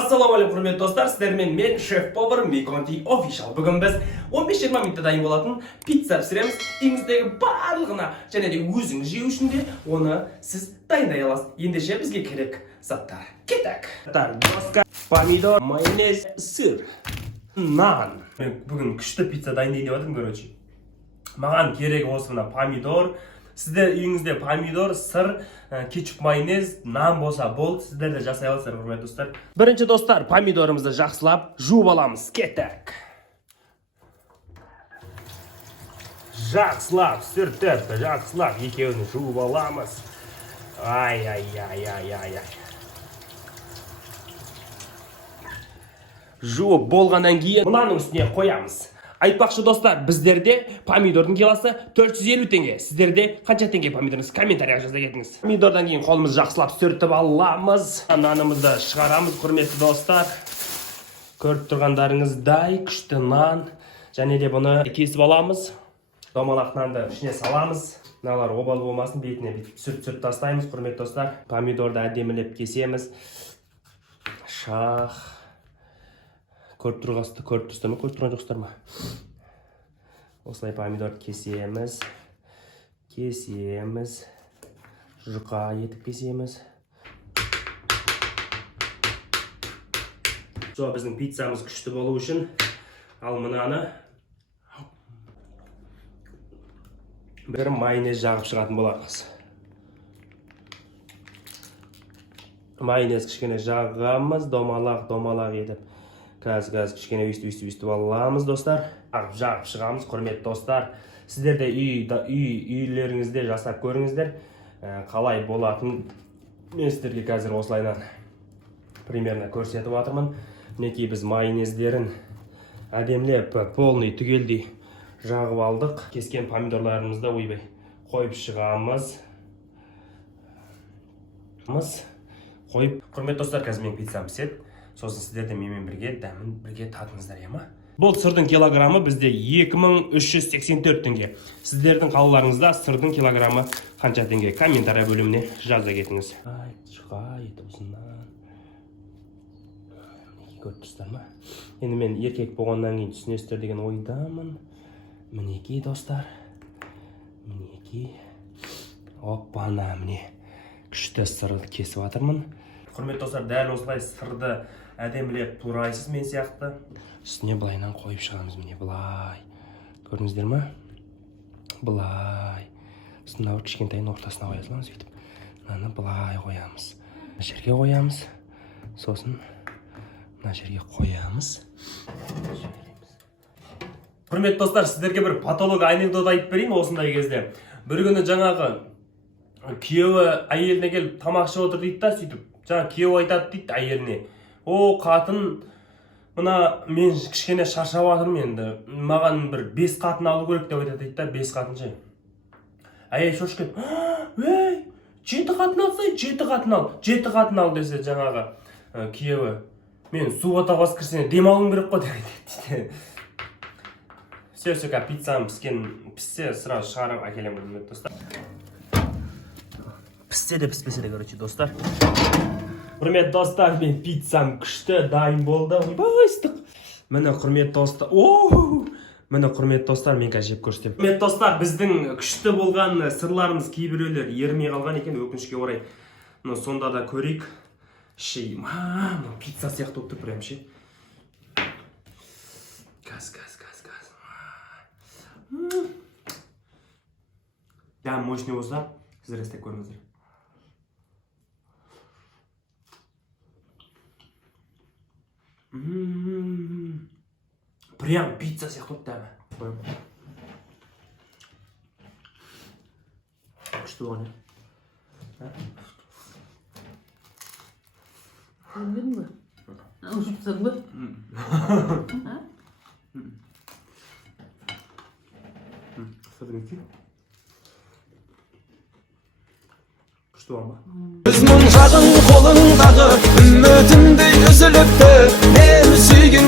Ассалаумағалейкум құрметті достар, сіздермен мен шеф-повар Миконти Official. Бүгін біз 15-20 минутта дайын болатын пицца пісіреміз. Үйіңіздегі барлығына және де өзің жеу үшін де оны сіз дайындай аласыз. Ендеше бізге керек заттар. Кеттік. Доска, помидор, майонез, сыр, нан. Мен бүгін күшті пицца дайындайын деп жатырмын, короче. Маған керек осы мына помидор. Сіздер үйіңізде помидор, сыр, кетчуп, майонез, нан болса болды, сіздер де жасай аласыздар, құрметті достар. Бірінші достар, помидорымызды жақсылап жуып аламыз. Кеттік. Жақсылап, сүртіп, жақсылап екеуін жуып аламыз. Ай. Жуып болғаннан кейін мынаның үстіне қоямыз. Айтпақшы достар, біздерде помидордың килосы 450 теңге. Сіздерде қанша теңге помидорыңыз? Комментарияға жаза кетіңіз. Помидордан кейін қолымыз жақсылап сүртіп аламыз. Нанымызды шығарамыз, құрметті достар. Көріп тұрғандарыңыздай күшті нан. Және де бұны кесіп аламыз. Домалақ нанды ішіне саламыз. Мыналар обал болмасын, бетіне сүрт тастаймыз, құрметті достар. Помидорды әдемілеп кесеміз. Шах. Көріп тұрған жоқсыздар ма? Осылай помидорды кесеміз. Жұқа етіп кесеміз. Біздің пиццамыз күшті болу үшін ал мынаны бір майонез жағып шығатын боламыз. Майонез кішкене жағамыз, домалақ етіп. Газ кішкене өйстіп аламыз, достар. Жағып шығамыз, құрметті достар. Сіздер де үйлеріңізде жасап көріңіздер. Қалай болатын мен сіздерге қазір осылайдан примерно көрсетіп жатырмын. Мінекей біз майонездерін әдемілеп полный түгелдей жағып алдық. Кескен помидорларымызды ойбай қойып шығамыз. Құрметті достар, қазір мен пиццам піседі. Сосын сіздерде менімен бірге дәмін бірге татыңыздар, ема? Бұл сырдың килограммы бізде 2384 теңге. Сіздердің қалаларыңызда сырдың килограммы қанша теңге? Комментария бөліміне жаза кетіңіз. Жұқа еті ұзыннан. Көріп тұрсыздар ма? Енді мен еркек болғаннан кейін түсінесіздер деген ойдамын. Мінекей достар. Мінекей. Оппана, міне. Күшті сырды кесіп жатырмын. Құрметті достар, дәл осылай сырды әдемілеп турайсыз мен сияқты. Үстіне былайынан қойып шығамыз, міне былай. Көрдіңіздер ма? Былай. Үстіне кішкентайын ортасына қоязыламыз өйтіп. Мынаны былай қоямыз. Мына жерге қоямыз. Сосын мына жерге қоямыз. Құрметті достар, сіздерге бір патолог анекдот айтып берейін осындай кезде. Бір күні жаңағы күйеуі әйеліне келіп тамақ ішіп отыр дейді да, сөйтіп. Жаңа күйеуі айтады дейді әйеліне. О, қатын, мына мен кішкене шаршап жатырмын енді. Маған бір 5 қатын алу керек деп айтады дейді да, 5 қатын ше. Әйел шошып кетіп, "Ей, 7 қатын алсай, 7 қатын ал. 7 қатын ал" десе жаңағы күйеуі. Мен суға басып кірсене демалуым керек қой дейді. Все, пиццам піссе, сразу шығарып әкелемін, құрметті достар. Піссе де піспесе де, короче, достар. Құрметті достар, мен пиццам күшті дайын болды. Ойбай, ыстық. Міне құрметті достар. Міне құрметті достар, мен қазір жеп көрсетемін. Құрметті достар, біздің күшті болған сырларымыз кейбіреулер ермей қалған екен, өкінішке орай. Сонда да көрейік. Пицца сияқты болып тұр прям ше. Газ. Дәм мощный болса, сіздер істеп көріңіздер. Прям пицца сияқты болып дәмі. Күшті болған е? Өлмедің бі? Ұшыпсың бі? Күшті болған ба? Біз мұнжадың қолыңдағы үмітімдей үзіліпті, мен сүйген